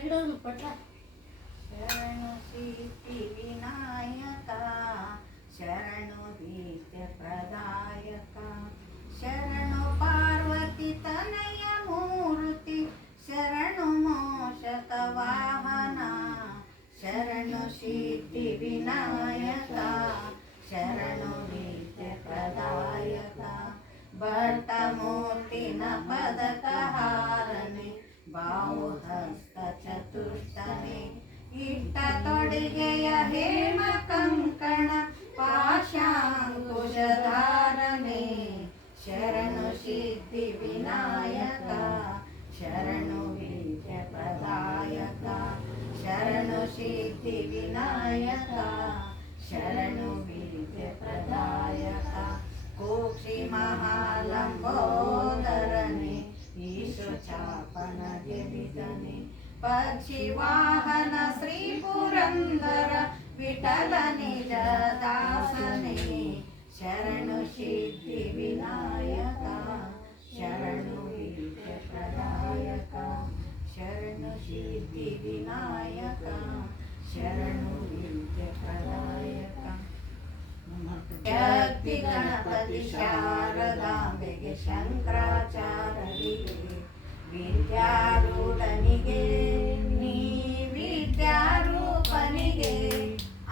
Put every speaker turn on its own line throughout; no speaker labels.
ಶರಣು ಸಿದ್ಧಿ ವಿನಾಯಕ, ಶರಣು ದೀಪ್ಯ ಪ್ರದಾಯಕ. ಶರಣು ಪಾರ್ವತಿ ತನಯ ಮೂರ್ತಿ, ಶರಣು ಮೋಷಕ ವಾಹನ. ಶರಣು ಸಿದ್ಧಿ ವಿನಾಯಕ, ಶರಣು ದೀಪ್ಯ ಪ್ರದಾಯಕ. ಭಟ್ಟ ಮೂರ್ತಿನ ಪದಕ ಹಾರನೆ ಬಾವು ಇಟ್ಟ ತೊಡಿಗೆಯ ಹೇಮ ಕಂಕಣ ಪಾಶಾಂಕುಶಧಾರನೆ ಶರಣು ಸಿದ್ಧಿ ವಿನಾಯಕ, ಶರಣು ವಿದ್ಯ ಪ್ರದಾಯಕ. ಶರಣು ಸಿದ್ಧಿ ವಿನಾಯಕ, ಶರಣು ವಿದ್ಯ ಪ್ರದಾಯಕ. ಕೋಕ್ಷಿ ಮಹಾಲಂಬೋದರನೆ ಈಶ ಚಾಪನ ಗೆಲಿದನೆ ಪಕ್ಷಿ ವಾಹನ ಶ್ರೀ ಪುರಂದರ ವಿಠಲ ನಿಜ ದಾಸನೆ ಶರಣು ಸಿದ್ಧಿ ವಿನಾಯಕ ಶರಣು ವಿದ್ಯ ಪ್ರದಾಯಕ ಶರಣು ಸಿದ್ಧಿ ವಿನಾಯಕ ಶರಣು ವಿದ್ಯ ಪ್ರದಾಯಕ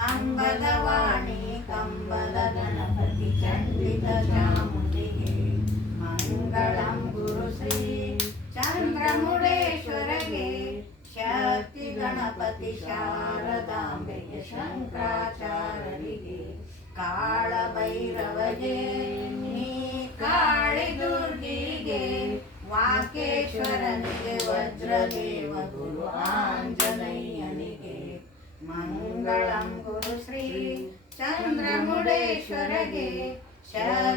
ಅಂಬದ ವಾಣಿ ಕಂಬದ ಗಣಪತಿ ಚಂಡಿತ ಚಾಮುಂಡಿಗೆ ಮಂಗಳಂ ಗುರು ಶ್ರೀ ಚಂದ್ರಮುಡೇಶ್ವರಗೆ ಶಕ್ತಿ ಗಣಪತಿ ಶಾರದಾಂಬೆಯ ಶಂಕರಾಚಾರ್ಯರಿಗೆ ಕಾಳ ಭೈರವಗೆ ನೀ ಕಾಳಿ ದುರ್ಗಿಗೆ, ವಾಕೇಶ್ವರನಿಗೆ ವಜ್ರದೇವ ಗುರು. ಮಂಗಳಂ